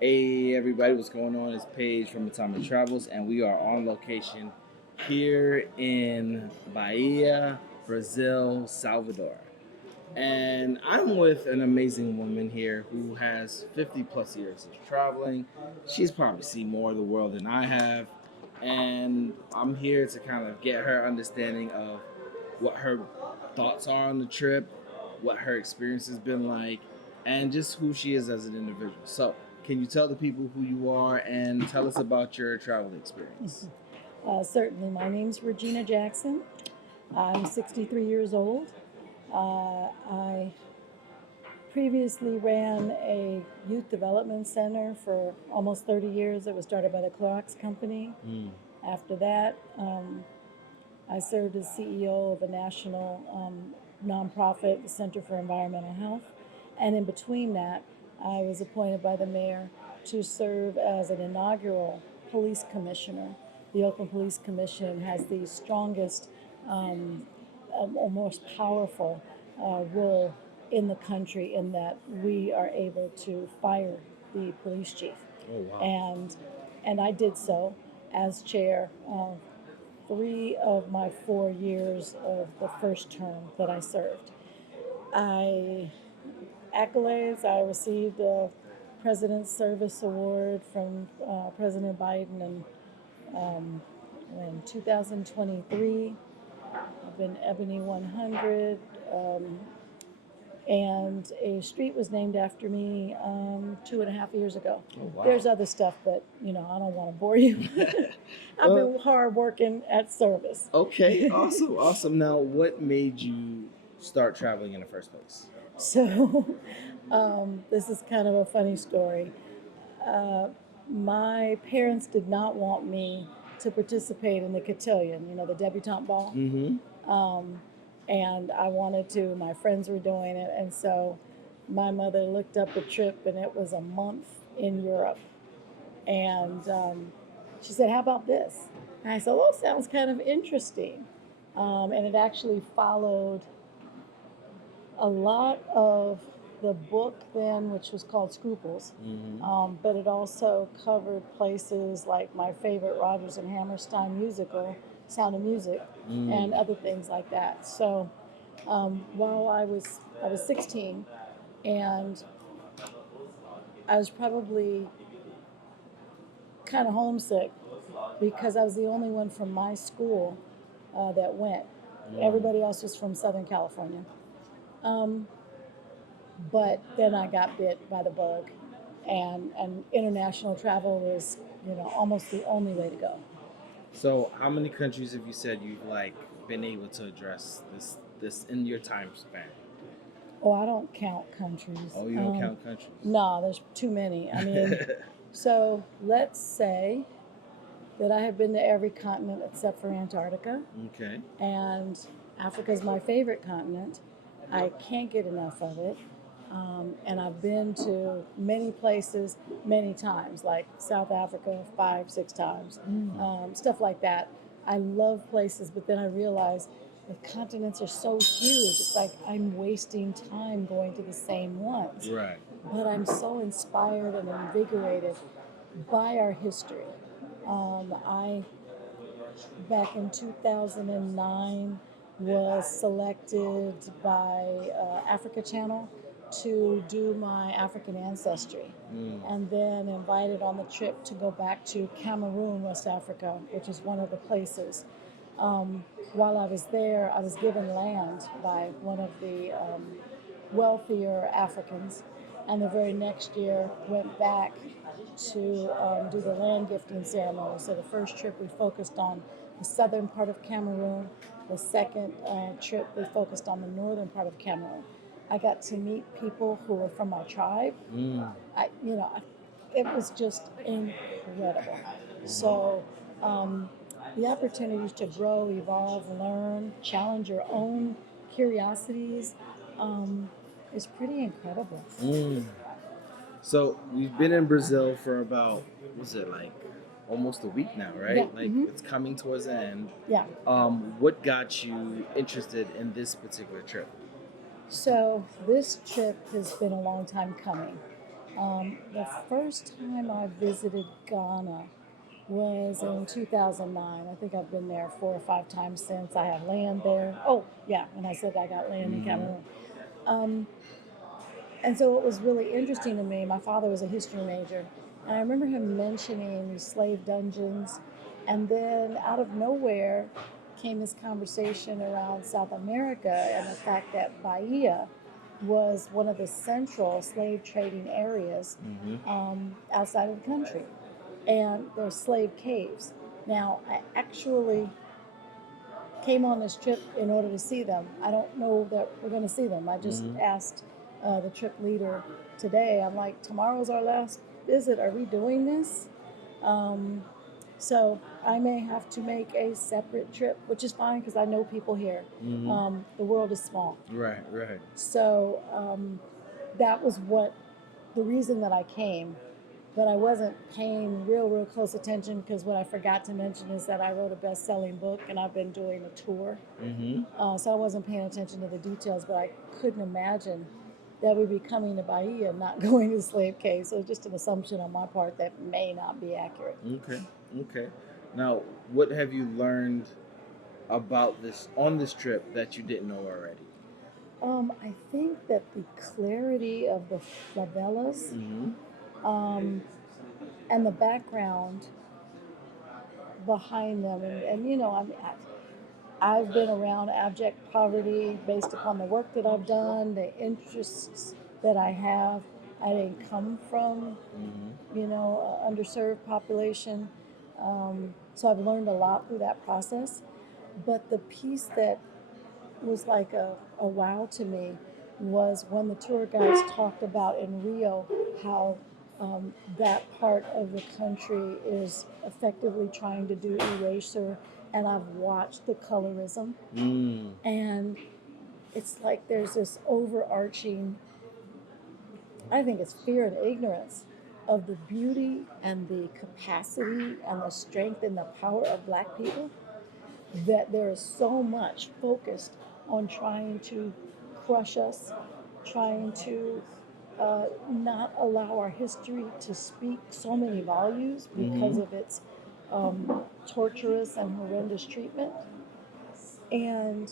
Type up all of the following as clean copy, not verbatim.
Hey everybody, what's going on? It's Paige from Atomic Travels, and we are on location here in Bahia, Brazil, Salvador. And I'm with an amazing woman here who has 50 plus years of traveling. She's probably seen more of the world than I have. And I'm here to kind of get her understanding of what her thoughts are on the trip, what her experience has been like, and just who she is as an individual. So, can you tell the people who you are and tell us about your travel experience? Certainly. My name's Regina Jackson. I'm 63 years old. I previously ran a youth development center for almost 30 years. It was started by the Clorox Company. Mm. After that, I served as CEO of a national nonprofit, the Center for Environmental Health. And in between that, I was appointed by the mayor to serve as an inaugural police commissioner. The Oakland Police Commission has the strongest or most powerful role in the country in that we are able to fire the police chief. Oh, wow. And I did so as chair 3 of my 4 years of the first term that I served. Accolades, I received a President's Service Award from President Biden in 2023. I've been Ebony 100, and a street was named after me 2.5 years ago. Oh, wow. There's other stuff, but I don't want to bore you. I've been hard working at service. Okay, awesome. Now, what made you start traveling in the first place? So, this is kind of a funny story. My parents did not want me to participate in the cotillion, the debutante ball. Mm-hmm. And I wanted to. My friends were doing it, and so my mother looked up a trip, and it was a month in Europe. And she said, "How about this?" And I said, "Well, sounds kind of interesting." And it actually followed a lot of the book then, which was called Scruples, but it also covered places like my favorite Rodgers and Hammerstein musical, Sound of Music, and other things like that. So while I was 16, and I was probably kind of homesick because I was the only one from my school that went. Everybody else was from Southern California. But then I got bit by the bug, and international travel was, almost the only way to go. So, how many countries have you said you've been able to address this in your time span? Oh, I don't count countries. Oh, you don't count countries? No, there's too many. I mean, so let's say that I have been to every continent except for Antarctica. Okay. And Africa is my favorite continent. I can't get enough of it. And I've been to many places many times, like South Africa 5-6 times, stuff like that. I love places, but then I realize the continents are so huge. It's like I'm wasting time going to the same ones. Right. But I'm so inspired and invigorated by our history. I, back in 2009, was selected by Africa Channel to do my African ancestry, and then invited on the trip to go back to Cameroon, West Africa, which is one of the places. While I was there, I was given land by one of the wealthier Africans, and the very next year went back to do the land gifting ceremony. So the first trip we focused on the southern part of Cameroon. The second trip we focused on the northern part of Cameroon. I got to meet people who were from my tribe. It was just incredible. So the opportunities to grow, evolve, learn, challenge your own curiosities is pretty incredible. So we've been in Brazil for about, almost a week now, right? Yeah. It's coming towards the end. Yeah. What got you interested in this particular trip? So this trip has been a long time coming. The first time I visited Ghana was in 2009. I think I've been there 4 or 5 times since. I have land there. Oh, yeah, and I said I got land in Cameroon. Um, and so it was really interesting to me. My father was a history major, and I remember him mentioning these slave dungeons. And then out of nowhere came this conversation around South America and the fact that Bahia was one of the central slave trading areas outside of the country. And there's slave caves. Now, I actually came on this trip in order to see them. I don't know that we're going to see them. I just asked the trip leader today, I'm like, tomorrow's our last visit. Are we doing this? So I may have to make a separate trip, which is fine because I know people here. The world is small. Right, right. So that was the reason that I came. But I wasn't paying real close attention because what I forgot to mention is that I wrote a best-selling book and I've been doing a tour. So I wasn't paying attention to the details, but I couldn't imagine that we'd be coming to Bahia and not going to slave caves. So it's just an assumption on my part that may not be accurate. Okay. Now, what have you learned about this on this trip that you didn't know already? I think that the clarity of the favelas and the background behind them, and you know, I've been around abject poverty based upon the work that I've done, the interests that I have. I didn't come from, underserved population. So I've learned a lot through that process. But the piece that was like a wow to me was when the tour guides talked about in Rio how that part of the country is effectively trying to do erasure, and I've watched the colorism, and it's like there's this overarching, I think it's fear and ignorance of the beauty and the capacity and the strength and the power of Black people, that there is so much focused on trying to crush us, trying to not allow our history to speak so many volumes because of its torturous and horrendous treatment. And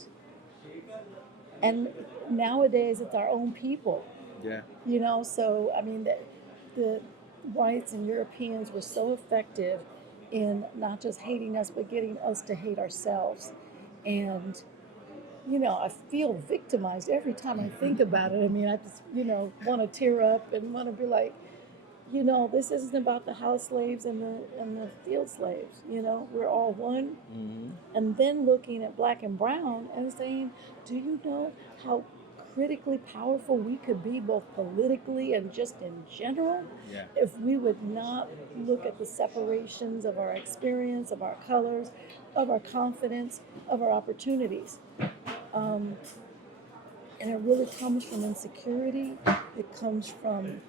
nowadays it's our own people. Yeah. So I mean the whites and Europeans were so effective in not just hating us, but getting us to hate ourselves. And I feel victimized every time I think about it. I mean, I just, want to tear up and want to be like, this isn't about the house slaves and the field slaves. We're all one. And then looking at Black and brown and saying, do you know how critically powerful we could be both politically and just in general if we would not look at the separations of our experience, of our colors, of our confidence, of our opportunities. And it really comes from insecurity. It comes from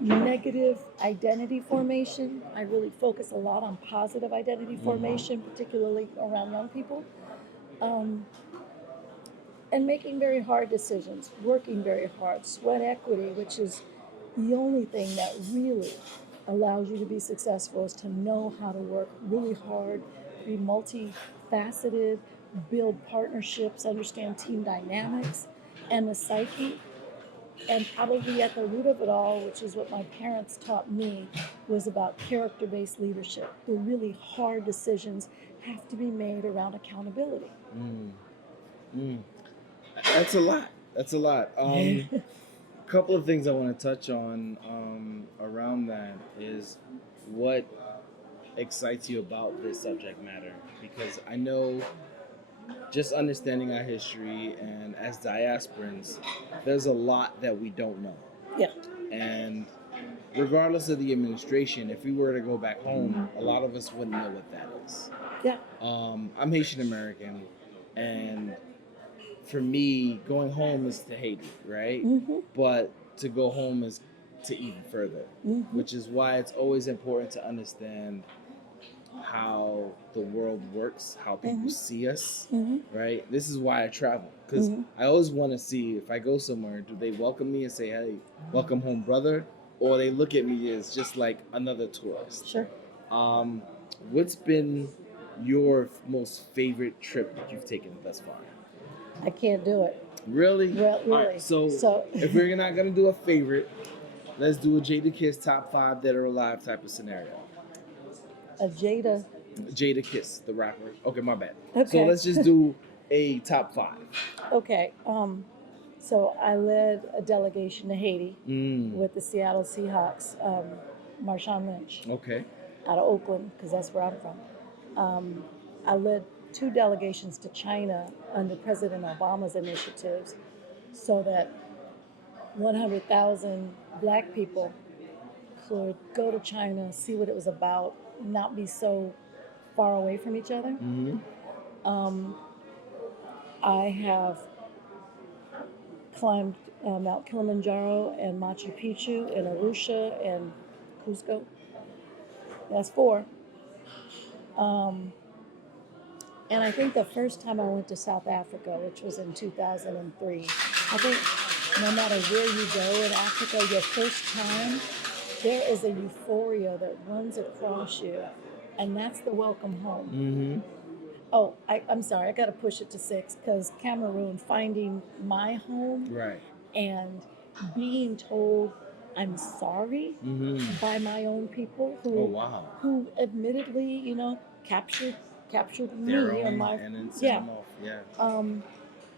negative identity formation. I really focus a lot on positive identity formation, particularly around young people. And making very hard decisions, working very hard, sweat equity, which is the only thing that really allows you to be successful, is to know how to work really hard, be multifaceted, build partnerships, understand team dynamics and the psyche. And probably at the root of it all, which is what my parents taught me, was about character-based leadership. The really hard decisions have to be made around accountability. That's a lot. A couple of things I want to touch on around that is what excites you about this subject matter, because I know just understanding our history and as diasporans, there's a lot that we don't know. Yeah. And regardless of the administration, if we were to go back home, a lot of us wouldn't know what that is. Yeah. I'm Haitian American, and for me, going home is to Haiti, right? But to go home is to even further, which is why it's always important to understand how the world works, how people see us, Mm-hmm. right? This is why I travel, because I always want to see if I go somewhere, do they welcome me and say, "Hey, welcome home, brother," or they look at me as just like another tourist? Sure. Um, what's been your most favorite trip that you've taken thus far? I can't do it. Really? Well, All really. right, so if we're not gonna do a favorite, let's do a Jada Kiss top 5 dead or alive type of scenario. A Jada. Jada Kiss, the rapper. Okay, my bad. Okay. So let's just do a top 5. Okay. So I led a delegation to Haiti Mm. with the Seattle Seahawks, Marshawn Lynch, Okay. out of Oakland, because that's where I'm from. I led 2 delegations to China under President Obama's initiatives so that 100,000 black people could go to China, see what it was about, not be so far away from each other. Mm-hmm. I have climbed Mount Kilimanjaro and Machu Picchu and Arusha and Cusco. That's 4. And I think the first time I went to South Africa, which was in 2003, I think no matter where you go in Africa, your first time, there is a euphoria that runs across you, and that's the welcome home. Mm-hmm. Oh, I'm sorry, I got to push it to 6 because Cameroon, finding my home Right. and being told I'm sorry by my own people who admittedly, captured Their me own and my and then send yeah, them off. Yeah.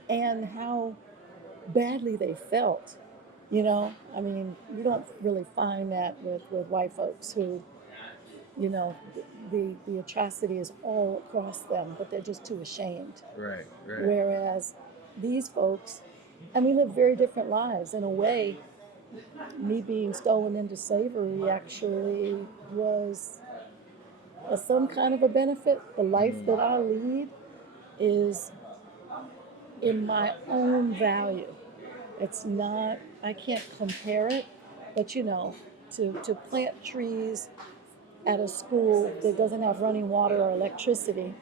and how badly they felt. I mean, you don't really find that with white folks who, the atrocity is all across them, but they're just too ashamed. Right. Whereas these folks, and we live very different lives. In a way, me being stolen into slavery actually was some kind of a benefit. The life that I lead is in my own value. It's not, I can't compare it, but to plant trees at a school that doesn't have running water or electricity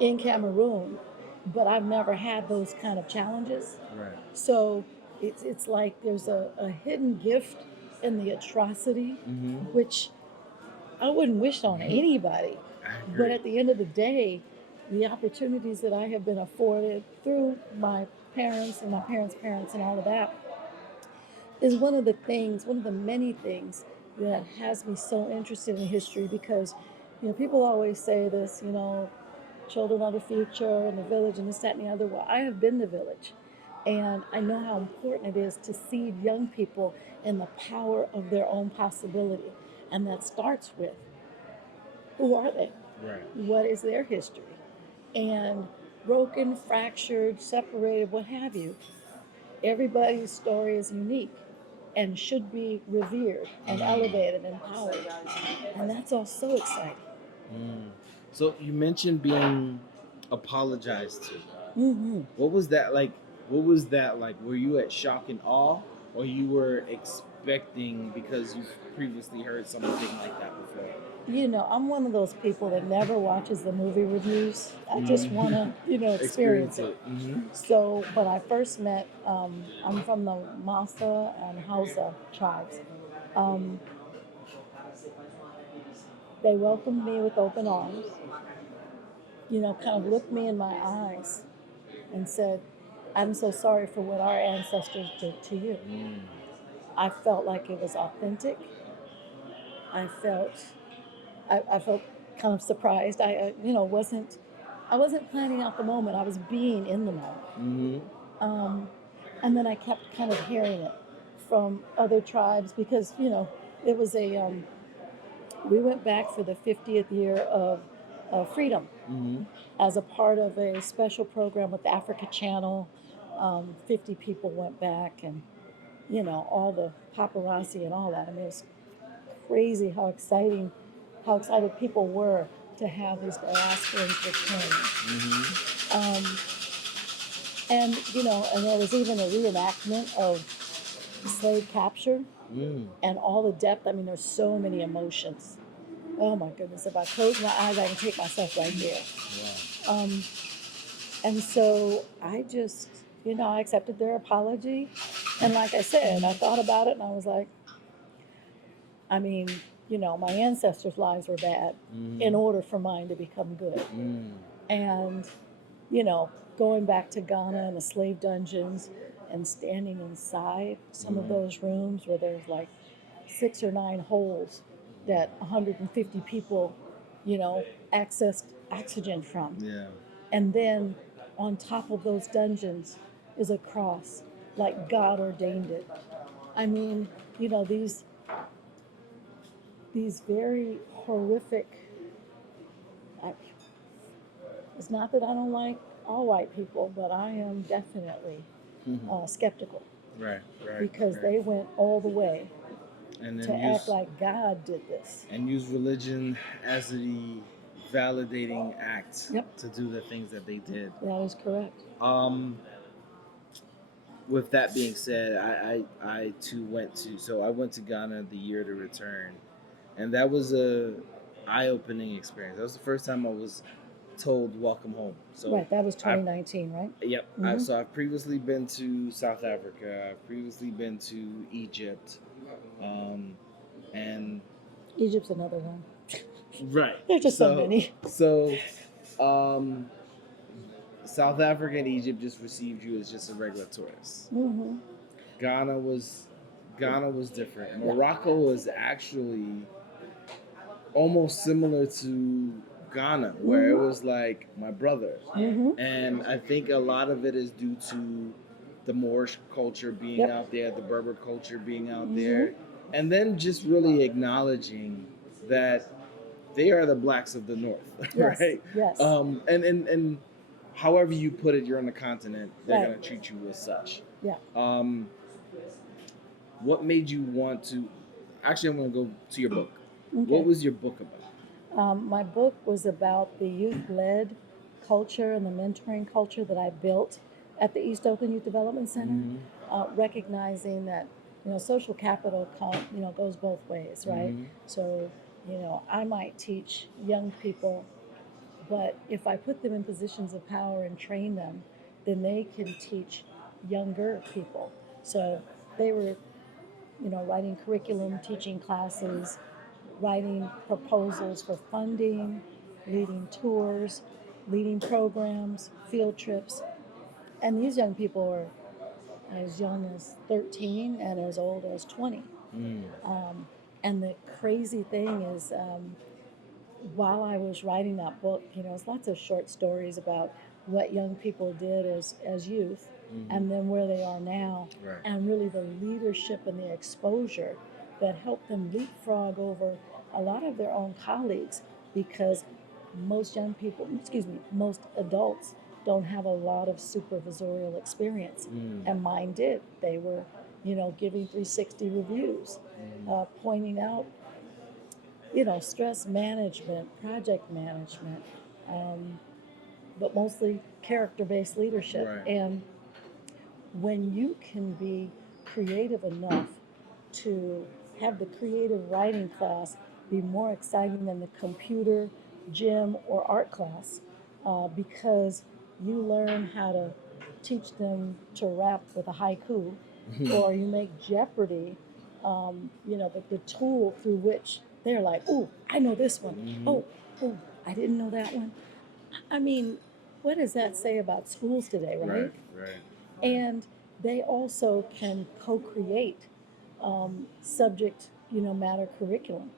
in Cameroon, but I've never had those kind of challenges. Right. So it's like there's a hidden gift in the atrocity, which I wouldn't wish on anybody. But at the end of the day, the opportunities that I have been afforded through my parents and my parents' parents and all of that is one of the many things that has me so interested in history because, people always say this, children are the future and the village and this, that, and the other. Well, I have been the village. And I know how important it is to seed young people in the power of their own possibility. And that starts with, who are they? Right. What is their history? And broken, fractured, separated, what have you, everybody's story is unique and should be revered and elevated and empowered. And that's all so exciting. So you mentioned being apologized to. Mm-hmm. What was that like? Were you at shock and awe, or you were expecting because you've previously heard something like that before? I'm one of those people that never watches the movie reviews. I just want to, experience it. So when I first met, I'm from the Masa and Hausa tribes. They welcomed me with open arms, kind of looked me in my eyes and said, I'm so sorry for what our ancestors did to you. I felt like it was authentic. I felt kind of surprised. I wasn't planning out the moment. I was being in the moment. And then I kept kind of hearing it from other tribes because, it was we went back for the 50th year of freedom as a part of a special program with the Africa Channel. 50 people went back and, all the paparazzi and all that. I mean, it was crazy how excited people were to have these diasporans return. And there was even a reenactment of slave capture and all the depth. I mean, there's so many emotions Oh my goodness, if I close my eyes, I can take myself right there. Wow. Um, and so I just, I accepted their apology. And like I said, I thought about it and I was like, I mean, my ancestors' lives were bad in order for mine to become good. Mm. And, you know, going back to Ghana and the slave dungeons and standing inside some of those rooms where there's like 6 or 9 holes that 150 people, accessed oxygen from. Yeah. And then on top of those dungeons is a cross, like God ordained it. I mean, these very horrific. I, it's not that I don't like all white people, but I am definitely skeptical Right. Right. because right. they went all the way And to then act like God did this. and use religion as the validating act Yep. to do the things that they did. That is correct. With that being said, I too I went to Ghana the year to return, and that was a eye-opening experience. That was the first time I was told welcome home. So Right, that was 2019, right? Yep. So I've previously been to South Africa. I've previously been to Egypt, and Egypt's another one. right. There's just so many. So, South Africa and Egypt just received you as just a regular tourist. Ghana was different. Morocco was actually almost similar to Ghana, where it was like my brother. And I think a lot of it is due to the Moorish culture being out there, the Berber culture being out there, and then just really acknowledging that they are the blacks of the North, right? Yes. And however you put it, you're on the continent, they're Right. going to treat you as such. Yeah. What made you want to? Actually, I'm going to go to your book. Okay. What was your book about? My book was about the youth-led culture and the mentoring culture that I built at the East Oakland Youth Development Center, recognizing that social capital goes both ways, right? So I might teach young people, but if I put them in positions of power and train them, then they can teach younger people. So they were writing curriculum, teaching classes, writing proposals for funding, leading tours, leading programs, field trips. And these young people are as young as 13 and as old as 20. And the crazy thing is, while I was writing that book, it's lots of short stories about what young people did as youth and then where they are now, and really the leadership and the exposure that helped them leapfrog over a lot of their own colleagues, because most adults don't have a lot of supervisorial experience, and mine did. They were, giving 360 reviews, pointing out, stress management, project management, but mostly character-based leadership. Right. And when you can be creative enough to have the creative writing class be more exciting than the computer, gym, or art class, because you learn how to teach them to rap with a haiku, or you make Jeopardy, the tool through which they're like, "Ooh, I know this one. Oh, I didn't know that one." I mean, what does that say about schools today, right? Right. And they also can co-create subject, matter curriculum.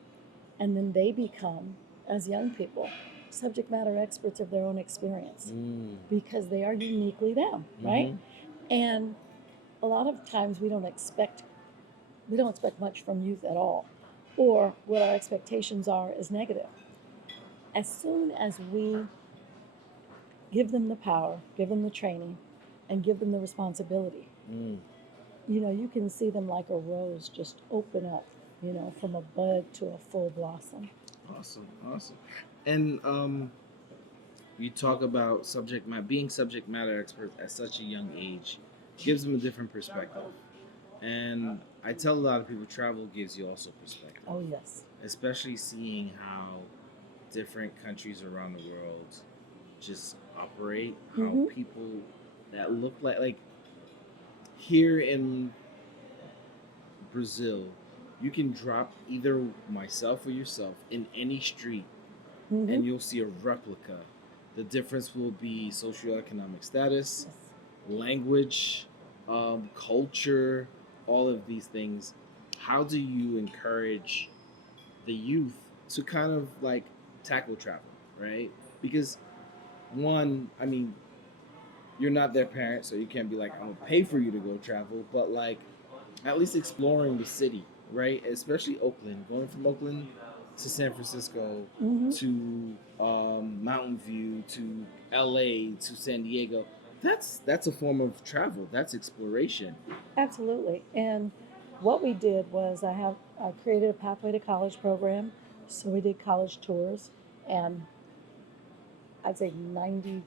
And then they become, as young people, subject matter experts of their own experience because they are uniquely them, right? And a lot of times we don't expect much from youth at all, or what our expectations are is negative. As soon as we give them the power, give them the training, and give them the responsibility, you can see them like a rose just open up, from a bud to a full blossom. Awesome. And you talk about being subject matter experts at such a young age gives them a different perspective. And I tell a lot of people travel gives you also perspective, Oh, yes. especially seeing how different countries around the world just operate, how Mm-hmm. people that look like here in Brazil, you can drop either myself or yourself in any street Mm-hmm. and you'll see a replica. The difference will be socioeconomic status, Yes. language, culture, all of these things. How do you encourage the youth to kind of like tackle travel, right? Because one, I mean, you're not their parent, so you can't be like, I'm gonna pay for you to go travel, but like at least exploring the city, right? Especially Oakland, going from Oakland to San Francisco Mm-hmm. to Mountain View to LA to San Diego. That's a form of travel. That's exploration. Absolutely. And what we did was I created a Pathway to College program. So we did college tours, and I'd say 95%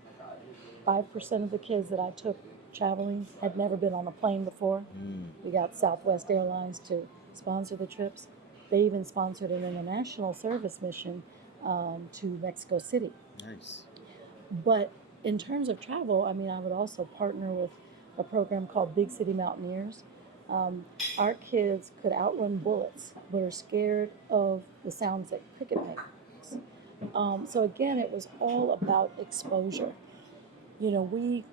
of the kids that I took traveling had never been on a plane before. Mm, We got Southwest Airlines to sponsor the trips. They even sponsored an international service mission to Mexico City. nice. But in terms of travel, I mean, I would also partner with a program called Big City Mountaineers. Um, our kids could outrun bullets, but are scared of the sounds that cricket makes. So again, it was all about exposure. You know, we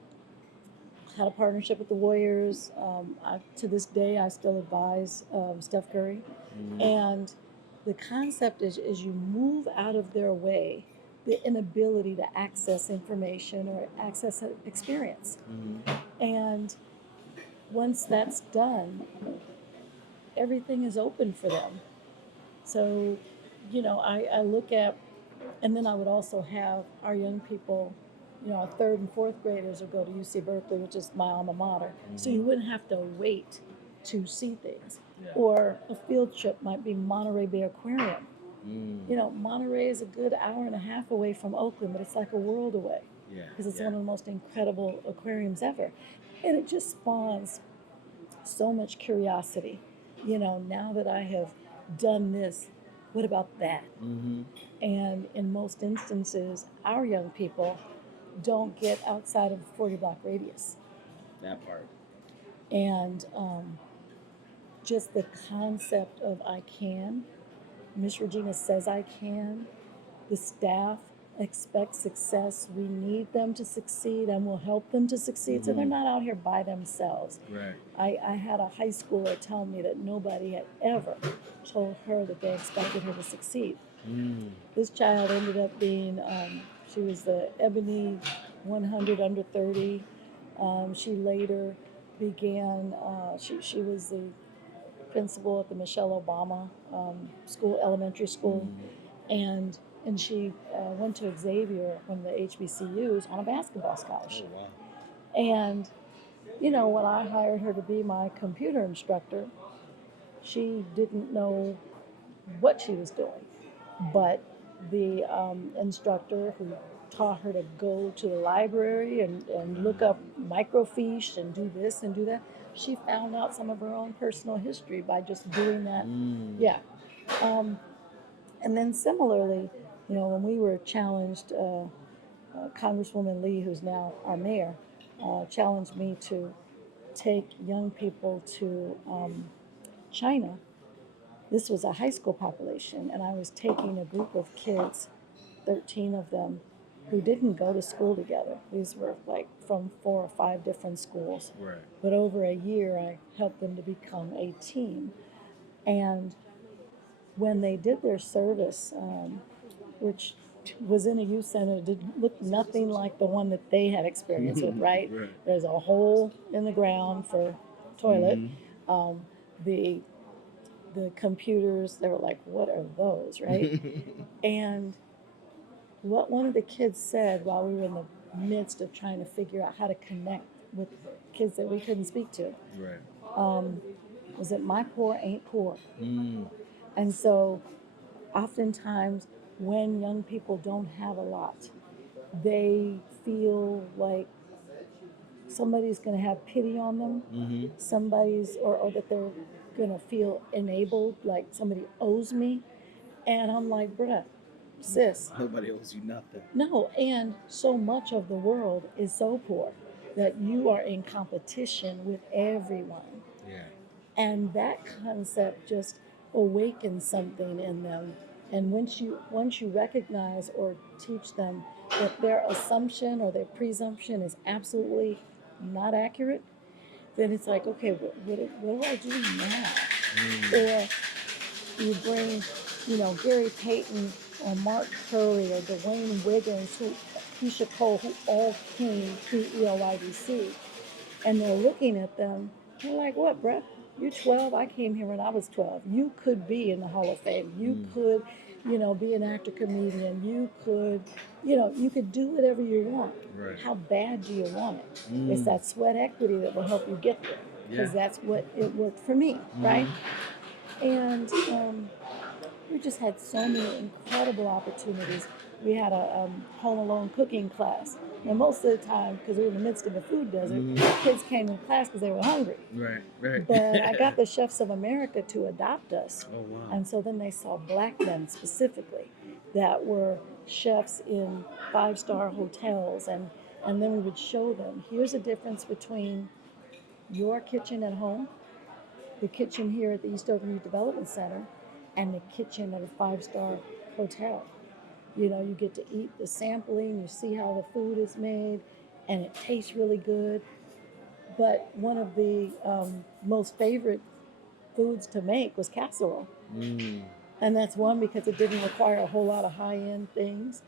had a partnership with the Warriors. To this day, I still advise Steph Curry. Mm, And the concept is you move out of their way the inability to access information or access an experience. mm, And once that's done, everything is open for them. So, I look at, and then I would also have our young people, our third and fourth graders would go to UC Berkeley, which is my alma mater. So you mm, wouldn't have to wait to see things. Or a field trip might be Monterey Bay Aquarium. mm. Monterey is a good hour and a half away from Oakland, but it's like a world away Yeah, because it's yeah. one of the most incredible aquariums ever. And it just spawns so much curiosity. Now that I have done this, what about that? Mm-hmm. And in most instances, our young people don't get outside of a 40 block radius. That part. And just the concept of I can, Miss Regina says I can, the staff expects success. We need them to succeed and we'll help them to succeed. So they're Mm-hmm. not out here by themselves. Right. I had a high schooler tell me that nobody had ever told her that they expected her to succeed. Mm. This child ended up being, she was the Ebony 100 under 30. She later began, she was the principal at the Michelle Obama school, elementary school. Mm. And she went to Xavier, one of the HBCUs, on a basketball Oh scholarship. wow. And, when I hired her to be my computer instructor, she didn't know what she was doing. But the instructor who taught her to go to the library and look up microfiche and do this and do that, she found out some of her own personal history by just doing that. Mm. Yeah. Um, and then similarly, when we were challenged, Congresswoman Lee, who's now our mayor, challenged me to take young people to China. This was a high school population, and I was taking a group of kids, 13 of them, who didn't go to school together. These were like from 4 or 5 different schools. Right. But over a year, I helped them to become a team. And when they did their service, which was in a youth center, did look nothing like the one that they had experience with, right? Right. There's a hole in the ground for toilet. Mm-hmm. The computers, they were like, what are those, right? And what one of the kids said while we were in the midst of trying to figure out how to connect with kids that we couldn't speak to Right. was that my poor ain't poor. Mm. And so oftentimes when young people don't have a lot, they feel like somebody's going to have pity on them, Mm-hmm. or that they're gonna feel enabled, like somebody owes me. And I'm like, bruh, sis, Nobody owes you nothing. no. And so much of the world is so poor that you are in competition with everyone. Yeah. And that concept just awakens something in them. And once you recognize or teach them that their assumption or their presumption is absolutely not accurate, then it's like, okay, what do I do now? Or you bring, Gary Payton or Mark Curry or Dwayne Wiggins, Keisha Cole, who all came through ELYDC, and they're looking at them. They're like, "What, bruh? You're 12. I came here when I was 12. You could be in the Hall of Fame. You could, be an actor, comedian. You could, you could do whatever you want. Right. How bad do you want it? It's that sweat equity that will help you get there, because that's what it worked for me, right? And we just had so many incredible opportunities. We had a home alone cooking class. And most of the time, because we were in the midst of a food desert, kids came in class because they were hungry. Right, right. But I got the Chefs of America to adopt us. Oh, wow. And so then they saw black men specifically that were chefs in 5-star hotels. And then we would show them, here's the difference between your kitchen at home, the kitchen here at the East Oakland Youth Development Center, and the kitchen at a 5-star hotel. You get to eat the sampling, you see how the food is made, and it tastes really good. But one of the most favorite foods to make was casserole. And that's one because it didn't require a whole lot of high-end things.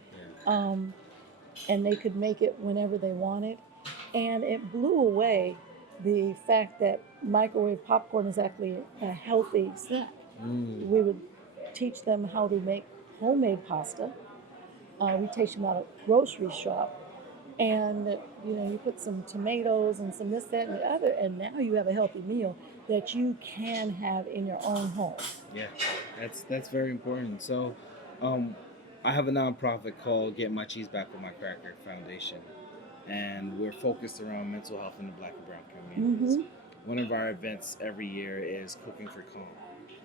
And they could make it whenever they wanted. And it blew away the fact that microwave popcorn is actually a healthy snack. We would teach them how to make homemade pasta. We teach them how to grocery shop. And, you put some tomatoes and some this, that, and the other, and now you have a healthy meal that you can have in your own home. Yeah, that's very important. So, I have a nonprofit called Get My Cheese Back with My Cracker Foundation, and we're focused around mental health in the Black and Brown communities. One of our events every year is Cooking for Calm,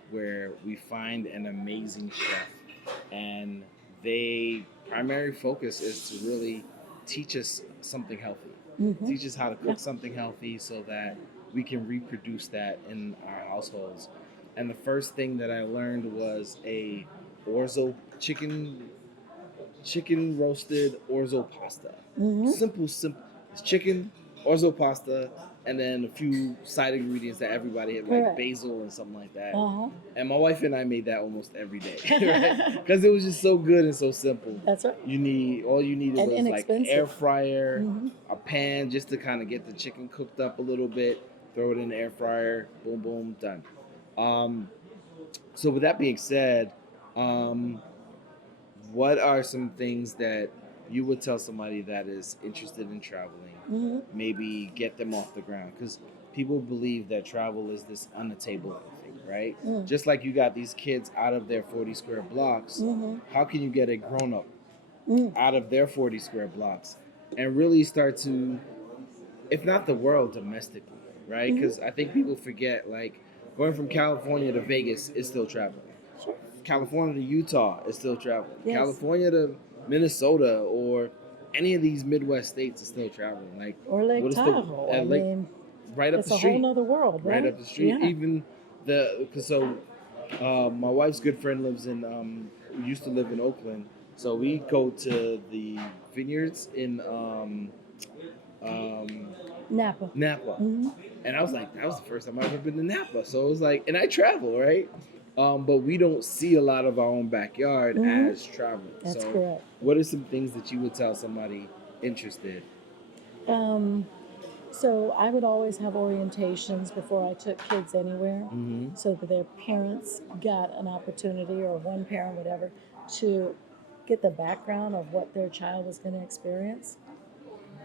where we find an amazing chef, and their primary focus is to really teach us something healthy. Teach us how to cook something healthy so that we can reproduce that in our households. And the first thing that I learned was a orzo chicken roasted orzo pasta. Simple. It's chicken, orzo pasta, and then a few side ingredients that everybody had, like basil and something like that. And my wife and I made that almost every day, right? Because it was just so good and so simple. That's right. All you needed was like air fryer, a pan just to kind of get the chicken cooked up a little bit. Throw it in the air fryer, boom, boom, done. So with that being said, what are some things that you would tell somebody that is interested in traveling, maybe get them off the ground? Because people believe that travel is this unattainable thing, right? Just like you got these kids out of their 40 square blocks, how can you get a grown-up out of their 40 square blocks and really start to, if not the world, domestically, right? Because I think people forget, like, going from California to Vegas is still traveling. California to Utah is still traveling. California to Minnesota or any of these Midwest states is still traveling. Like, or Lake Tahoe. I mean, right up it's the street. It's a whole other world, right? Right up the street. Yeah. Even my wife's good friend lives in, used to live in Oakland. So we go to the vineyards in Napa. And I was like, that was the first time I've ever been to Napa. So it was like, and I travel, right? But we don't see a lot of our own backyard as travel. That's correct. What are some things that you would tell somebody interested? So I would always have orientations before I took kids anywhere, so that their parents got an opportunity, or one parent, whatever, to get the background of what their child was going to experience.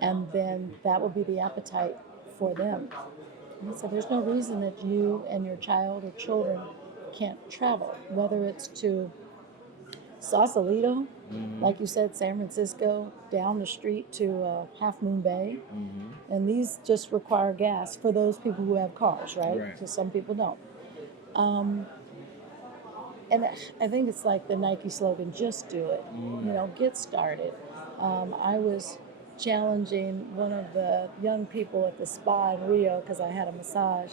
And then that would be the appetite for them. And so there's no reason that you and your child or children can't travel, whether it's to Sausalito, like you said, San Francisco, down the street to Half Moon Bay. And these just require gas for those people who have cars, right? Because some people don't. Um, and I think it's like the Nike slogan, just do it, get started. I was challenging one of the young people at the spa in Rio because I had a massage,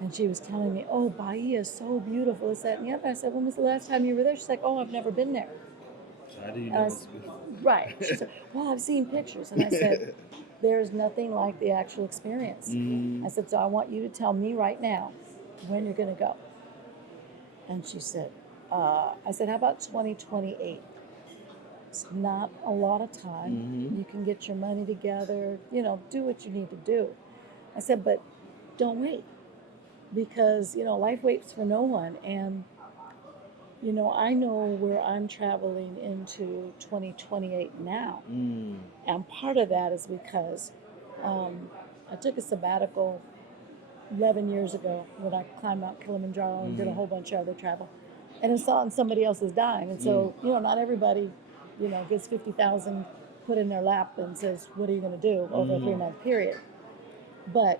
and she was telling me, oh, Bahia is so beautiful, this, that, and the other. I said, when was the last time you were there? She's like, oh, I've never been there. So how do you know it's beautiful? Right. She said, well, I've seen pictures. And I said, there's nothing like the actual experience. I said, so I want you to tell me right now when you're going to go. And she said, I said, how about 2028? It's not a lot of time. You can get your money together, do what you need to do. I said, but don't wait because, life waits for no one. And, I know where I'm traveling into 2028 now. And part of that is because I took a sabbatical 11 years ago when I climbed Mount Kilimanjaro and did a whole bunch of other travel. And it's on somebody else's dime. And so, not everybody, gets 50,000 put in their lap and says, what are you going to do over a 3-month period? But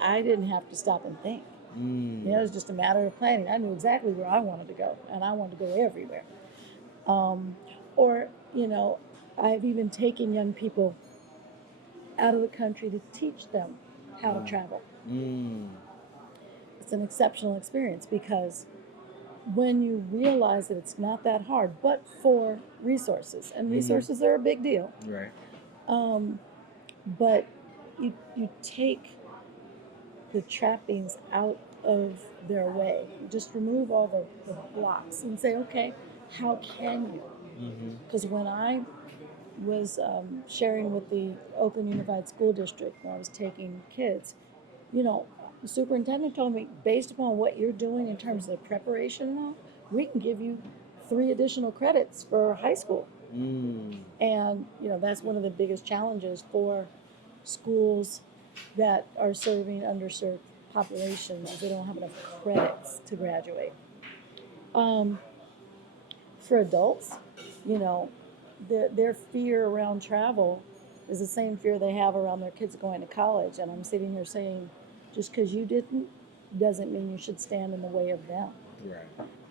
I didn't have to stop and think. It was just a matter of planning. I knew exactly where I wanted to go, and I wanted to go everywhere. Or, I've even taken young people out of the country to teach them how to travel. It's an exceptional experience because when you realize that it's not that hard, but for resources, and resources are a big deal. Right. But you take the trappings out of their way. You just remove all the blocks and say, okay, how can you? Because when I was sharing with the Oakland Unified School District when I was taking kids, the superintendent told me, based upon what you're doing in terms of preparation now, we can give you 3 additional credits for high school. And, that's one of the biggest challenges for schools that are serving underserved populations. They don't have enough credits to graduate. For adults, their fear around travel is the same fear they have around their kids going to college. And I'm sitting here saying, just because you didn't doesn't mean you should stand in the way of them. Right.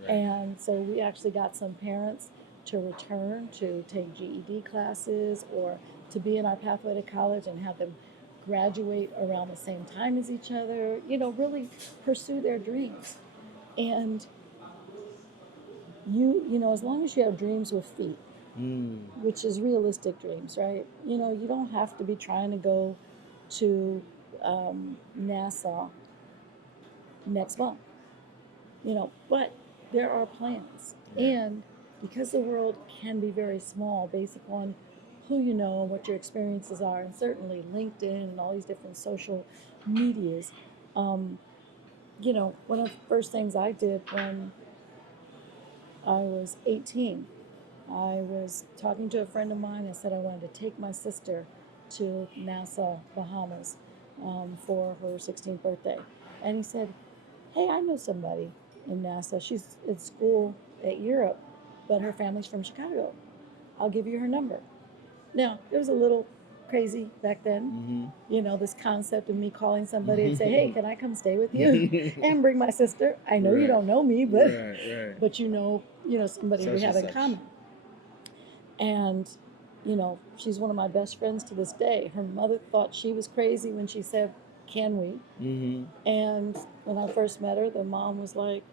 And so we actually got some parents to return to take GED classes or to be in our pathway to college and have them graduate around the same time as each other, really pursue their dreams. And as long as you have dreams with feet, which is realistic dreams, right? You don't have to be trying to go to NASA next month, but there are plans. Right. And because the world can be very small based upon who you know and what your experiences are, and certainly LinkedIn and all these different social medias, one of the first things I did when I was 18, I was talking to a friend of mine. I said I wanted to take my sister to Nassau, Bahamas, for her 16th birthday. And he said, hey, I know somebody in Nassau. She's at school at Europe, but her family's from Chicago. I'll give you her number. Now, it was a little crazy back then, this concept of me calling somebody and say, hey, can I come stay with you and bring my sister? I know you don't know me, but but somebody Such we have and in such. common. And, she's one of my best friends to this day. Her mother thought she was crazy when she said, can we? And when I first met her, the mom was like,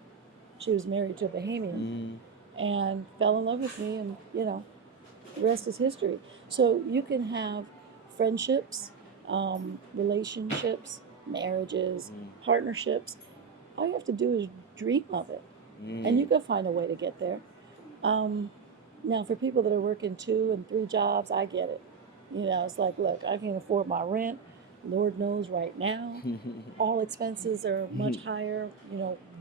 she was married to a Bahamian and fell in love with me, and, the rest is history. So you can have friendships, relationships, marriages, partnerships. All you have to do is dream of it, and you can find a way to get there. Now, for people that are working 2 and 3 jobs, I get it. It's like, look, I can't afford my rent. Lord knows right now, all expenses are much higher.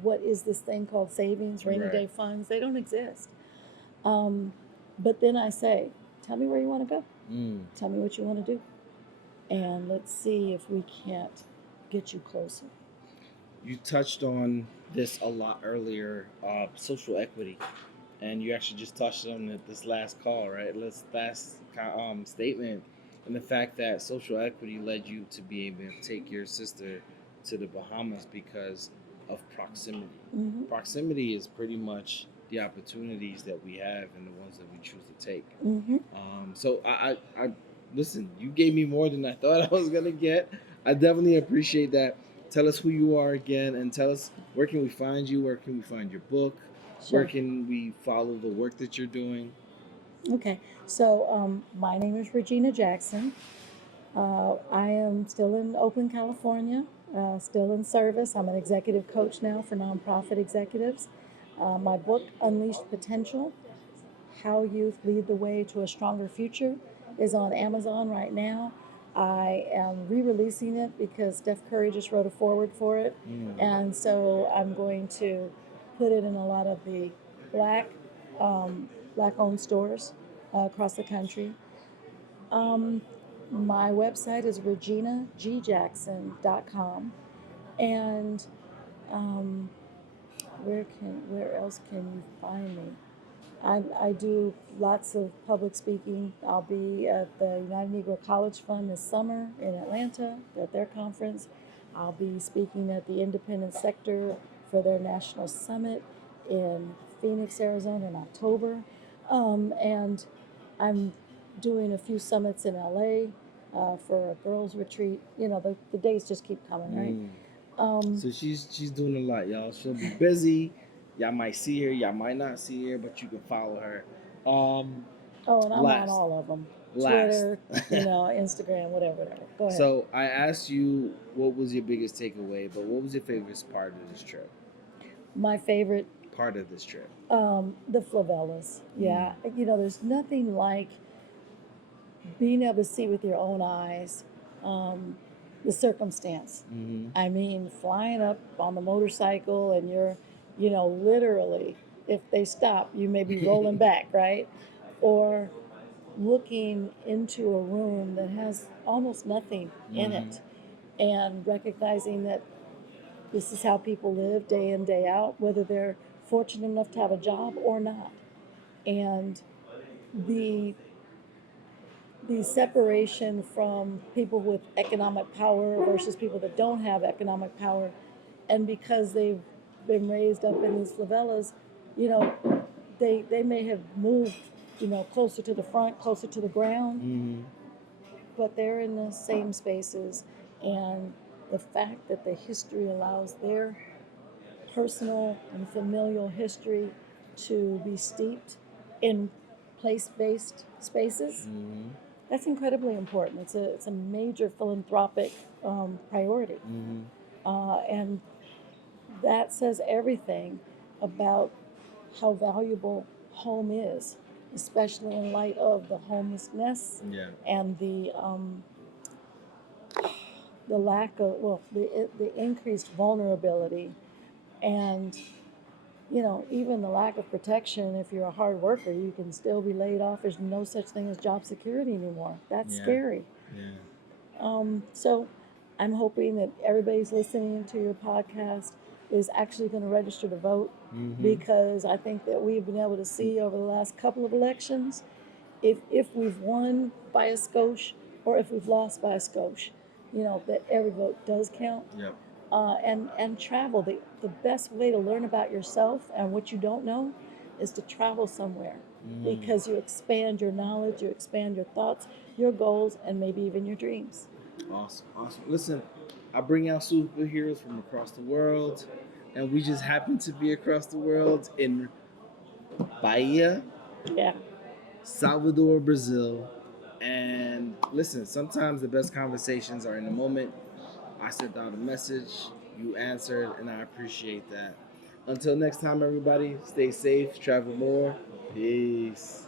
What is this thing called savings, rainy day funds? They don't exist. But then I say, tell me where you want to go. Tell me what you want to do. And let's see if we can't get you closer. You touched on this a lot earlier, social equity. And you actually just touched on it this last call, right? This last statement, and the fact that social equity led you to be able to take your sister to the Bahamas because of proximity. Mm-hmm. Proximity is pretty much the opportunities that we have and the ones that we choose to take. Mm-hmm. So I listen. You gave me more than I thought I was gonna get. I definitely appreciate that. Tell us who you are again, and tell us where can we find you, where can we find your book, Sure. where can we follow the work that you're doing. Okay. So my name is Regina Jackson. I am still in Oakland, California, still in service. I'm an executive coach now for nonprofit executives. My book, Unleashed Potential: How Youth Lead the Way to a Stronger Future, is on Amazon right now. I am re-releasing it because Steph Curry just wrote a foreword for it, and so I'm going to put it in a lot of the black black-owned stores across the country. Um, my website is reginagjackson.com, and um, where else can you find me? I do lots of public speaking. I'll be at the United Negro College Fund this summer in Atlanta at their conference. I'll be speaking at the Independent Sector for their National Summit in Phoenix, Arizona in October. And I'm doing a few summits in LA for a girls' retreat. You know, the days just keep coming, right? So she's doing a lot, y'all. She'll be busy. Y'all might see her, y'all might not see her, but you can follow her. And I'm on all of them. Twitter, Instagram, whatever. Go ahead. So I asked you what was your biggest takeaway, but what was your favorite part of this trip? My favorite part of this trip? The favelas. Yeah. There's nothing like being able to see with your own eyes the circumstance. I mean, flying up on the motorcycle and you're, literally, if they stop, you may be rolling back, right? Or looking into a room that has almost nothing in it and recognizing that this is how people live day in, day out, whether they're fortunate enough to have a job or not. And the separation from people with economic power versus people that don't have economic power, and because they've been raised up in these favelas, they may have moved, closer to the front, closer to the ground, but they're in the same spaces. And the fact that the history allows their personal and familial history to be steeped in place-based spaces, that's incredibly important. It's a major philanthropic priority. And that says everything about how valuable home is, especially in light of the homelessness and the lack of, the increased vulnerability, and even the lack of protection. If you're a hard worker, you can still be laid off. There's no such thing as job security anymore. That's scary. So I'm hoping that everybody's listening to your podcast is actually going to register to vote, because I think that we've been able to see over the last couple of elections, if we've won by a skosh or if we've lost by a skosh, that every vote does count. And travel. The best way to learn about yourself and what you don't know is to travel somewhere, because you expand your knowledge, you expand your thoughts, your goals, and maybe even your dreams. Awesome. Listen, I bring out superheroes from across the world, and we just happen to be across the world in Bahia, Salvador, Brazil. And listen, sometimes the best conversations are in the moment. I sent out a message, you answered, and I appreciate that. Until next time, everybody, stay safe, travel more. Peace.